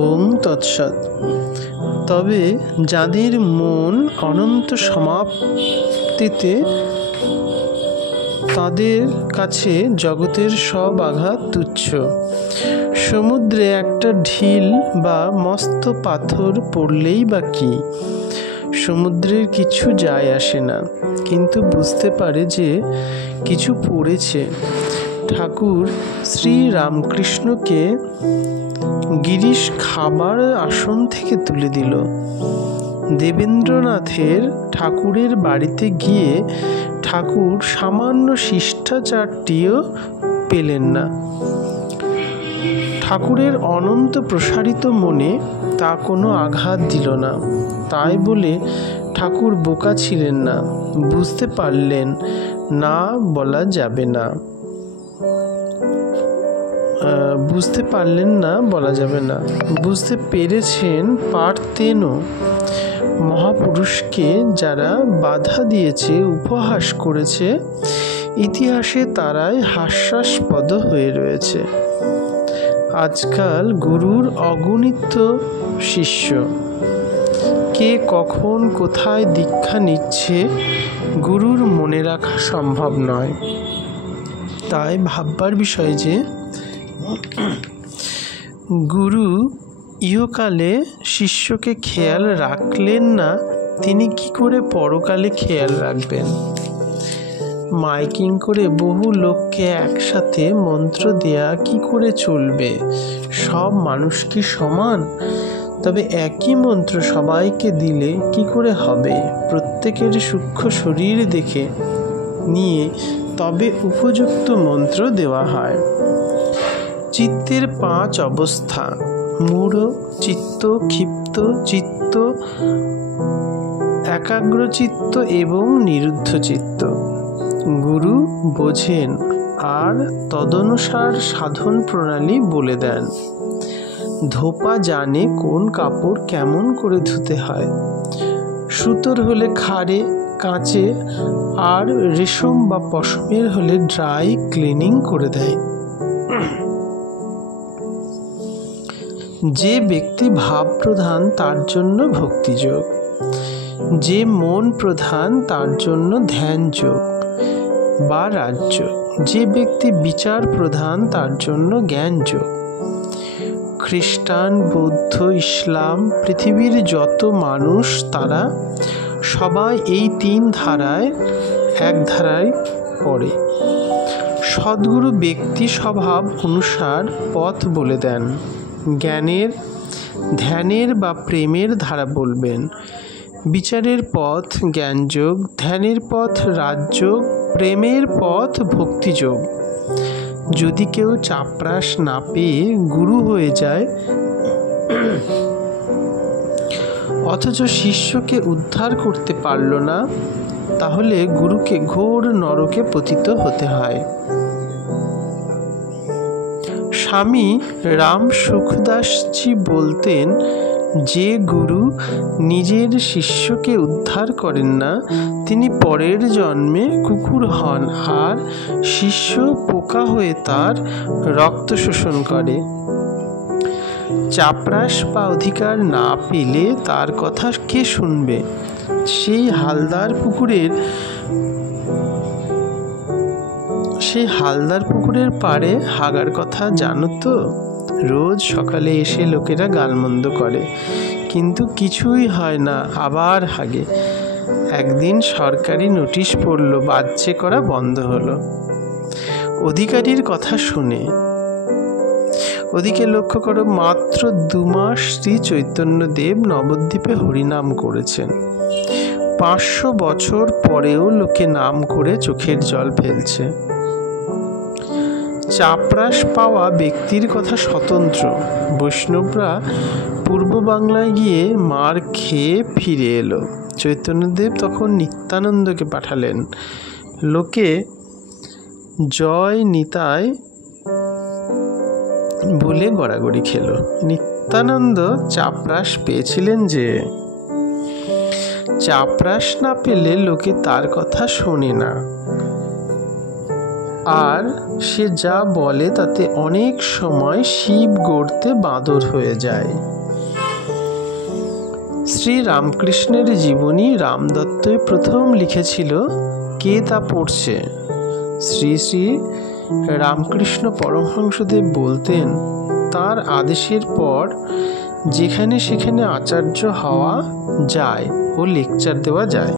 ওম তৎসৎ। তবে যাদের মন অনন্ত সমাপ্তিতে, তাদের কাছে জগতের সব আঘাত তুচ্ছ। সমুদ্রে একটা ঢিল বা মস্ত পাথর পড়লেই বা কি, সমুদ্রের কিছু যায় আসে না, কিন্তু বুঝতে পারে যে কিছু পড়েছে। ঠাকুর শ্রী রামকৃষ্ণকে গিরিশ খাবার আসন থেকে তুলে দিল। দেবেন্দ্রনাথের ঠাকুরের বাড়িতে গিয়ে ঠাকুর সামান্য শিষ্টাচারটিও পেলেন না। ঠাকুরের অনন্ত প্রসারিত মনে তা কোনো আঘাত দিল না। তাই বলে ঠাকুর বোকা ছিলেন না, বুঝতে পারলেন না বলা যাবে না, বুঝতে পেরেছেন, পারতেনও। মহাপুরুষকে যারা বাধা দিয়েছে, উপহাস করেছে, ইতিহাসে তারাই হাস্যাস্পদ হয়ে রয়েছে। আজকাল গুরুর অগণিত শিষ্য, কে কখন কোথায় দীক্ষা নিচ্ছে গুরুর মনে রাখা সম্ভব নয়। তাই ভাববার বিষয় যে গুরু ইহকালে শিষ্যকে খেয়াল রাখলেন না, তিনি কি করে পরকালে খেয়াল রাখবেন? মাইকিং করে বহু লোককে একসাথে মন্ত্র দেয়া কি করে চলবে? সব মানুষ কি সমান? তবে একই মন্ত্র সবাইকে দিলে কি করে হবে? প্রত্যেকের সূক্ষ্ম শরীর দেখে নিয়ে তবে উপযুক্ত মন্ত্র দেওয়া হয়। চিত্তের 5 অবস্থা: মূঢ় চিত্ত, ক্ষিপ্ত চিত্ত, একাগ্র চিত্ত এবং নিরুদ্ধ চিত্ত। গুরু বোঝেন আর তদনুসার সাধন প্রণালী বলে দেন। ধোপা জানে কোন কাপড় কেমন করে ধুতে হয়। সুতোর হলে খাড়ে, কাঁচে, আর রেশম বা পশমের হলে ড্রাই ক্লিনিং করে দেয়। যে ব্যক্তি ভাব প্রধান তার জন্য ভক্তিযোগ, যে মন প্রধান তার জন্য ধ্যান যোগ বা রাজযোগ, যে ব্যক্তি বিচার প্রধান তার জন্য জ্ঞান যোগ। খ্রিস্টান, বৌদ্ধ, ইসলাম, পৃথিবীর যত মানুষ, তারা সবাই এই 3 ধারায় এক ধারায় পড়ে। সদ্গুরু ব্যক্তি স্বভাব অনুসার পথ বলে দেন। জ্ঞানের, ধ্যানের বা প্রেমের ধারা বলবেন। বিচারের পথ জ্ঞানযোগ, ধ্যানের পথ রাজযোগ, প্রেমের পথ ভক্তিযোগ। যদি কেউ চাপরাশ না পেয়ে গুরু হয়ে যায়, অথচ শিষ্যকে উদ্ধার করতে পারল না, তাহলে গুরুকে ঘোর নরকে পতিত হতে হয়। স্বামী রাম সুখদাসজি বলতেন, যে গুরু নিজের শিষ্যকে উদ্ধার করেন না, তিনি পরের জন্মে কুকুর হন আর শিষ্য পোকা হয়ে তার রক্ত শোষণ করে। চাপরাশ বা অধিকার না পেলে তার কথা কে শুনবে? সেই হালদার পুকুরের পাড়ে হাগার কথা জানো তো? রোজ সকালে এসে লোকেরা গালমন্দ করে, কিন্তু কিছুই হয় না, আবার হাগে। একদিন সরকারি নোটিশ পড়ল, বাজছে করা বন্ধ হলো। অধিকারীর কথা শুনে। ওদিকে লক্ষ্য করো, মাত্র 2 মাস শ্রী চৈতন্যদেব নবদ্বীপে হরিনাম করেছেন। 500 বছর পরেও লোকে নাম করে চোখের জল ফেলছে। চাপরাশ পাওয়া ব্যক্তির কথা স্বতন্ত্র। বৈষ্ণবরা পূর্ব বাংলায় গিয়ে মার খেয়ে ফিরে এলো। চৈতন্যদেব তখন নিত্যানন্দকে পাঠালেন। লোকে জয় নিতাই বলে গড়াগড়ি খেল। নিত্যানন্দ চাপরাশ পেয়েছিলেন যে। চাপরাশ না পেলে লোকে তার কথা শোনে না। আর সে যা বলে তাতে অনেক সময় শিব গড়তে বাঁদর হয়ে যায়। শ্রী রামকৃষ্ণের জীবনী রামদত্তই প্রথম লিখেছিল, কে তা পড়ছে? শ্রী শ্রী রামকৃষ্ণ পরমহংসদেব বলতেন, তার আদেশের পর যেখানে সেখানে আচার্য হওয়া যায় ও লেকচার দেওয়া যায়।